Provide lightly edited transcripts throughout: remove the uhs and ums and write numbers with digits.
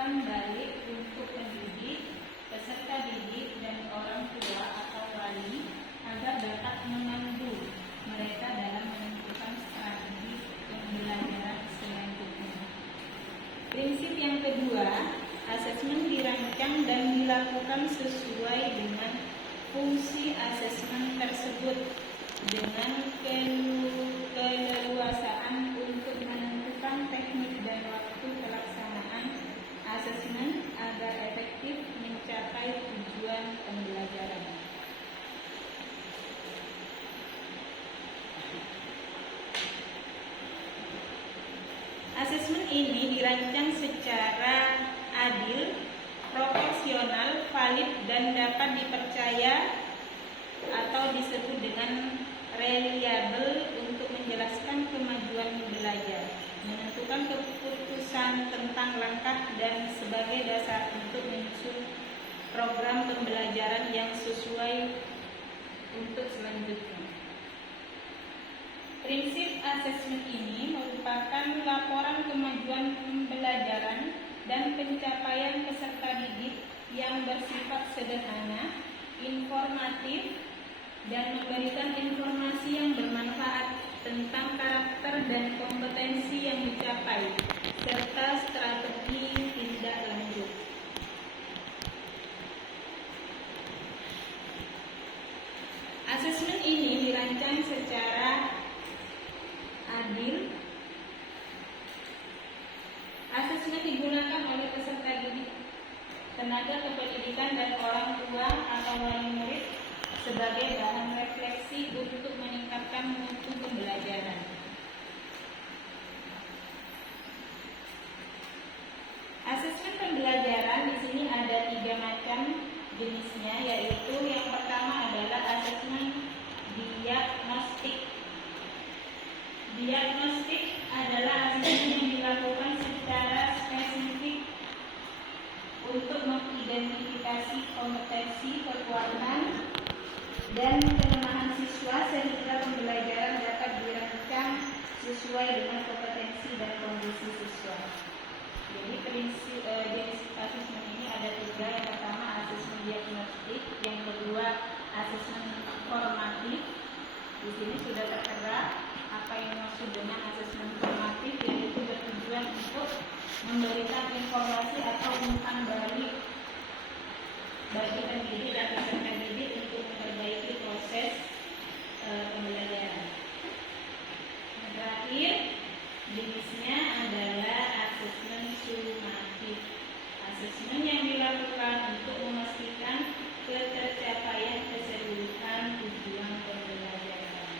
umpan balik untuk pendidik, peserta didik, dan orang tua atau wali agar dapat memandu mereka dalam menentukan strategi pembelajaran selanjutnya. Prinsip yang kedua, asesmen dirancang dan dilakukan sesuai dengan fungsi asesmen tersebut dengan keleluasaan untuk menentukan teknik dan waktu pelaksanaan asesmen agar efektif mencapai tujuan pembelajaran. Asesmen ini dirancang secara adil, proporsional, valid, dan dapat dipercaya atau disebut dengan reliable untuk menjelaskan kemajuan belajar, menentukan keputusan tentang langkah, dan sebagai dasar untuk menyusun program pembelajaran yang sesuai untuk selanjutnya. Prinsip asesmen ini merupakan laporan kemajuan pembelajaran dan pencapaian peserta didik yang bersifat sederhana, informatif, dan memberikan informasi yang bermanfaat tentang karakter dan kompetensi yang dicapai, serta strategi tindak lanjut. Asesmen ini dirancang secara adil. Asesmen digunakan oleh peserta didik, tenaga kependidikan, dan orang tua atau wali murid sebagai bahan refleksi untuk meningkatkan mutu pembelajaran. Asesmen pembelajaran di sini ada 3 macam jenisnya, yaitu yang pertama adalah asesmen diagnostik. Diagnostik adalah asesmen yang dilakukan secara spesifik untuk mengidentifikasi kompetensi, kekuatan, dan kelemahan siswa sehingga pembelajaran dapat dirancang sesuai dengan kompetensi dan kondisi siswa. Jadi prinsip jenis asesmen ini ada 3. Yang pertama asesmen diagnostik, yang kedua asesmen formatif. Di sini sudah tertera apa yang dimaksud dengan asesmen formatif, yaitu bertujuan untuk memberikan informasi atau umpan balik bagi pendidik dan peserta didik untuk memperbaiki proses pembelajaran. Yang terakhir jenisnya adalah asesmen sumatif. Asesmen yang dilakukan untuk memastikan ketercapaian keseluruhan tujuan pembelajaran.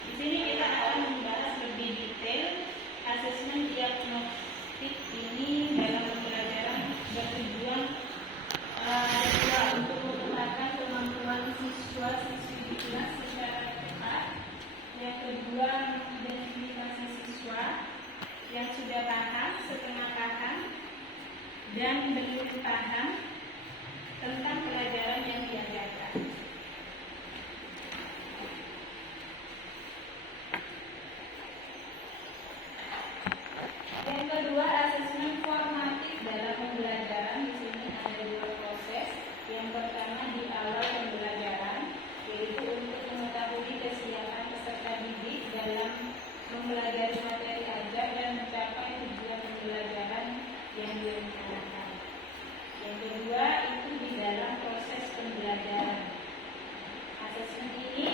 Di sini kita akan membahas lebih detail asesmen diagnostik ini dalam pembelajaran bertujuan untuk menguatkan kemampuan siswa-siswi di kelas secara cepat. Yang kedua, mengidentifikasi siswa yang sudah paham, setengah paham, dan belum paham tentang pelajaran yang diajarkan. Yang kedua, asesmen formatif dalam pembelajaran. Di sini ada 2 proses. Yang pertama di awal pembelajaran, yaitu untuk mengetahui kesiapan peserta didik dalam mempelajari materi ajar dan mencapai tujuan pembelajaran yang direncanakan. Yang kedua itu di dalam proses pembelajaran. Asesmen ini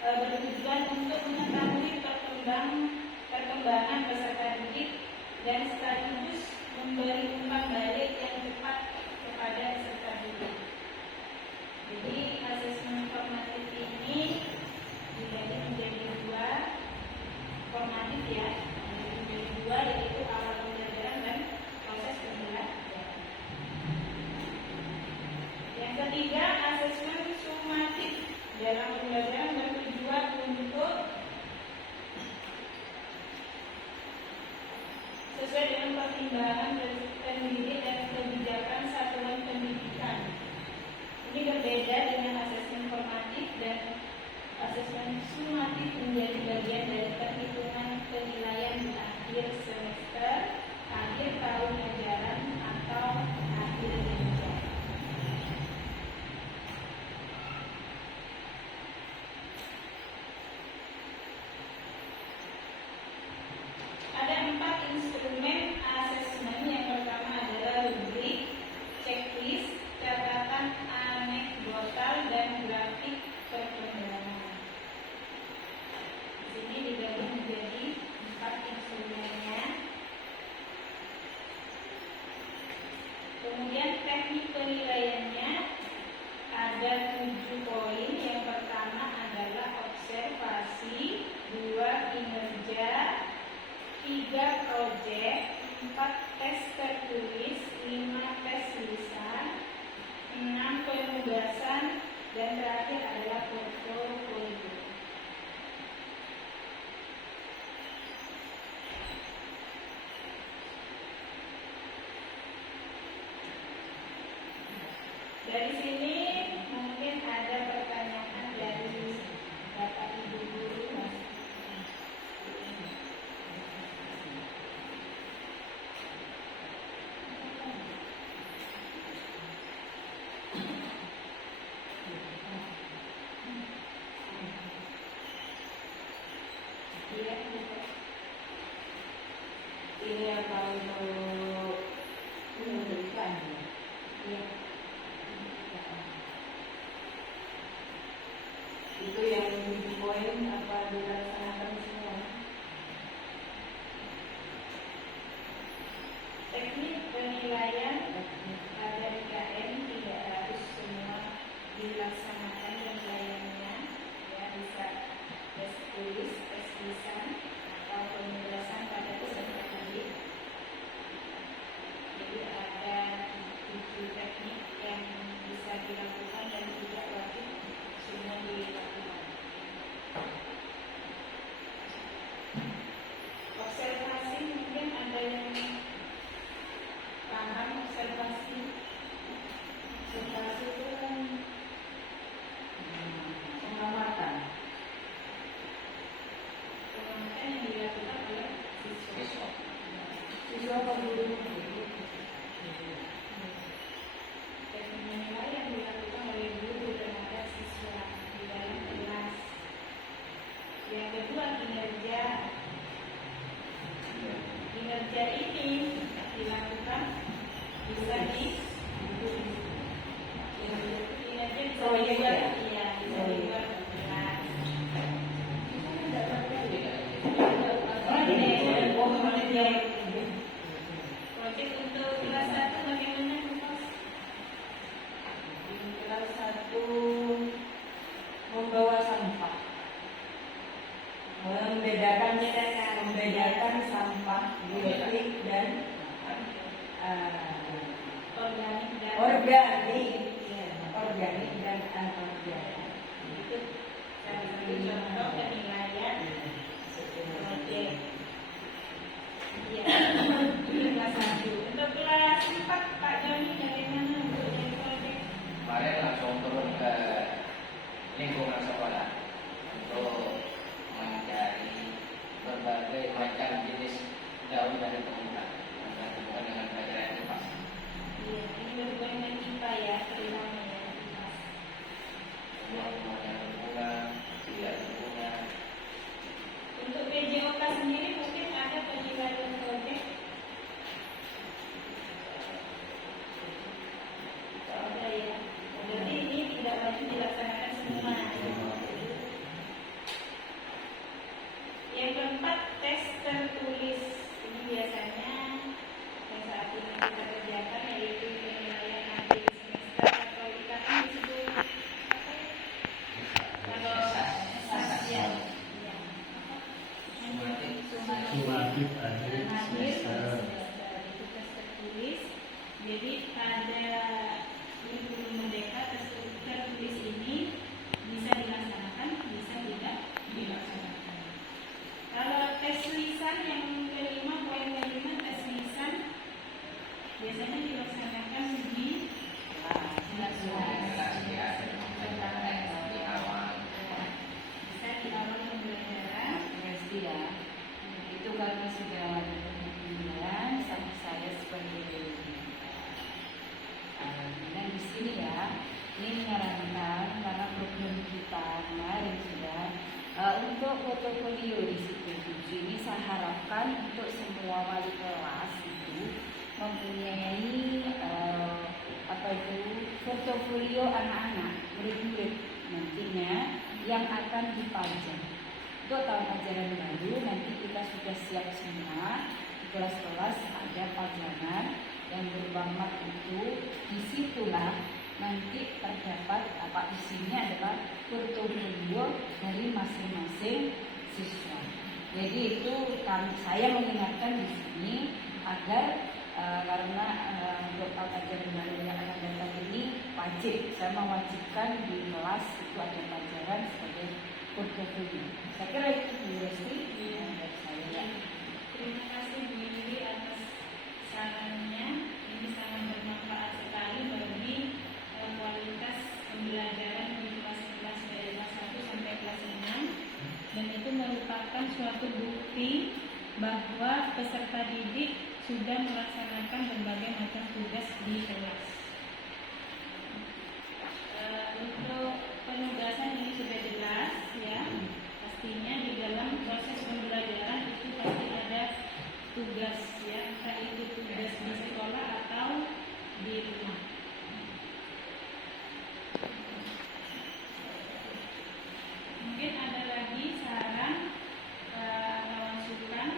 bertujuan untuk mengetahui perkembangan peserta didik dan sekaligus memberi umpan balik yang tepat kepada peserta didik. Jadi asesmen formatif ini dibagi menjadi 2 formatif ya, menjadi 2, yaitu awal pembelajaran dan proses pembelajaran. Yang ketiga, asesmen sumatif dalam pembelajaran bertujuan untuk sesuai dengan pertimbangan pendidik dan kebijakan satuan pendidikan. Ini berbeda dengan Dari sini mungkin ada pertanyaan dari Bapak Ibu guru. Iya, Ini apa untuk memberikan? iya. Itu yang 7 poin apa dilaksanakan semua? Teknik penilaian pada IKN tidak harus semua dilaksanakan penilaiannya, ya bisa tes tulis, tes lisan, atau penjelasan pada peserta didik. Jadi ada 7 teknik yang bisa dilakukan dan tidak wajib semua dilakukan. Observasi mungkin ada yang paham observasi. Observasi itu kan Pengamatan. pengamatan yang dilakukan oleh siswa. Siswa apa guru? Teknik menilai yang dilakukan oleh guru terhadap siswa di dalam kelas. Yang kedua, kinerja. Kinerja ini dilakukan bisa di kinerja bisa dibuat, iya, bisa dibuat di kelas. Proyek untuk kelas 1 bagaimana, Bos? Kelas 1 membawa sampah. Membedakan sampah biotik dan Organik dan organik dan anorganik. itu salah satu contoh penilaian proyek. Iya, ini kelas 1. Untuk kelas 4, Pak Joni bagaimana untuk yang proyek? Kemarin langsung turun ke lingkungan sekolah untuk mengajari berbagai macam jenis daun dari tumbuhan yang berhubungan dengan pelajaran IPA. Iya, ini berhubungan dengan IPA ya, terutama ya IPA. Semua yang berbunga, tidak berbunga. Untuk PJOK sendiri mungkin ada penilaian proyek. Ada ya. Jadi ini tidak wajib dilaksanakan semua. Yang keempat, tes tertulis. Ini biasanya yang saat ini kita kerjakan yaitu penilaian akhir semester atau ikatan disebut apa ya? Kalau SAS ya. Iya. Sumatif akhir semester. Itu tes tertulis. Jadi pada kurikulum merdeka tes tertulis ini bisa dilaksanakan, bisa tidak dilaksanakan. Kalau tes lisan yang kelima, poin kelima, tes lisan biasanya dilaksanakan di kelas Di awal. bisa di awal pembelajaran. SD ya. Itu karena sudah ada penelitian sama saya sebagai dan di sini ya, ini menyarankan karena program kita kemarin sudah untuk portofolio di situ. Ini saya harapkan untuk semua wali kelas itu mempunyai apa itu portofolio anak-anak murid-murid nantinya yang akan dipajang. Untuk tahun ajaran baru nanti kita sudah siap semua di kelas-kelas ada pajangan yang berbamat itu, disitulah nanti terdapat apa isinya adalah portofolio dari masing-masing siswa. Jadi itu saya mengingatkan di sini agar karena untuk tahun ajaran baru yang akan datang ini wajib, saya mewajibkan di kelas itu ada pelajaran sebagai portofolio. Saya kira itu Bu Resti dari saya. Terima kasih Bu Yuli atas sarannya. Ini sangat bermanfaat sekali bagi suatu bukti bahwa peserta didik sudah melaksanakan berbagai macam tugas di kelas. Untuk penugasan ini sudah jelas ya. Pastinya di dalam proses pembelajaran itu pasti ada tugas ya, entah itu tugas di sekolah atau di rumah. Mungkin ada lagi saran masukan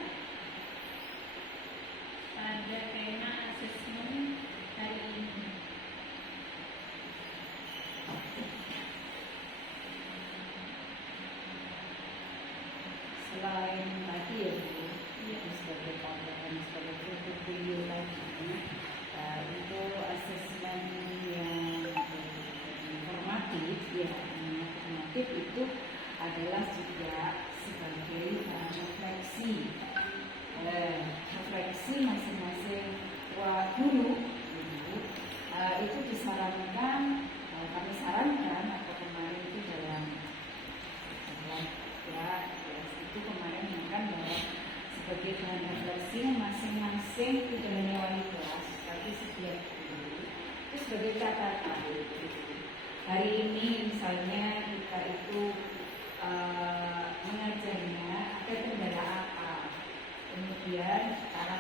pada tema asesmen hari ini. Selain tadi ya Bu, sebagai tambahan sebagai portfolio tadi, untuk asesmen yang informatif ya, informatif itu adalah juga sebagai refleksi masing-masing guru itu disarankan, kami sarankan atau kemarin itu dalam ya itu kemarin kan bahwa sebagai bahan refleksi masing-masing tidak hanya wali kelas tapi setiap guru itu sebagai catatan. Hari ini misalnya kita itu mengajarnya ada kendala apa, kemudian cara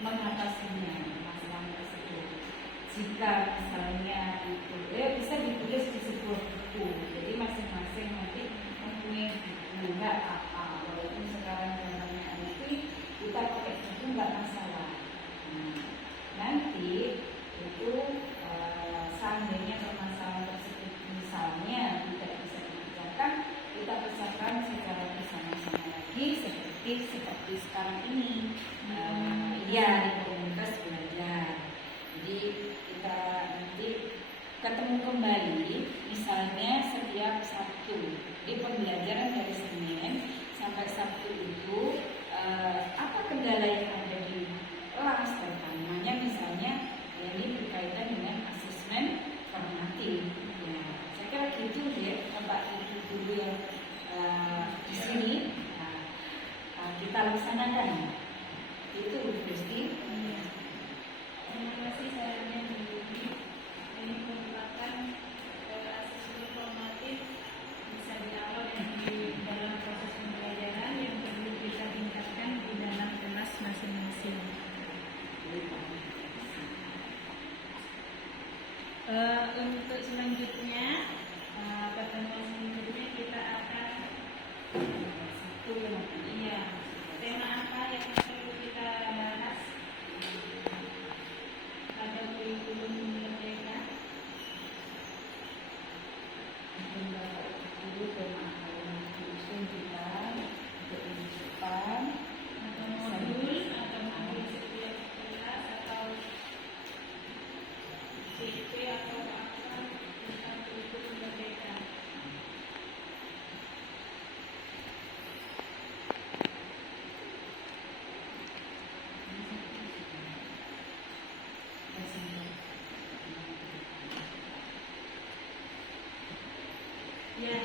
mengatasinya masalah tersebut. Jika misalnya itu bisa ditulis di sebuah buku, jadi masing-masing nanti mempunyai buku nggak apa, walaupun sekarang zamannya IT kita pakai buku nggak masalah. Nanti itu seandainya permasalahan tersebut misalnya tidak bisa dibicarakan, kita bicarakan secara bersama-sama lagi seperti sekarang ini ya di komunitas belajar. Jadi kita nanti ketemu kembali misalnya setiap Sabtu. Jadi pembelajaran dari Senin sampai Sabtu itu apa kendala yang ada di kelas, terutamanya misalnya ini berkaitan dengan asesmen formatif. Ya, saya kira gitu ya, Bapak Ibu guru yang di sini kita laksanakan. Itu Bu Kristi. Terima kasih sarannya Bu Yudi. Ini merupakan asesmen formatif bisa diawal di dalam proses pembelajaran yang perlu kita tingkatkan di dalam kelas masing-masing. Untuk selanjutnya pertemuan selanjutnya kita akan tema apa yang perlu kita bahas pada kurikulum merdeka. Dulu tema yang diusung kita untuk minggu depan Atau modul setiap kelas atau CP atau apa tentang kurikulum merdeka. Ya,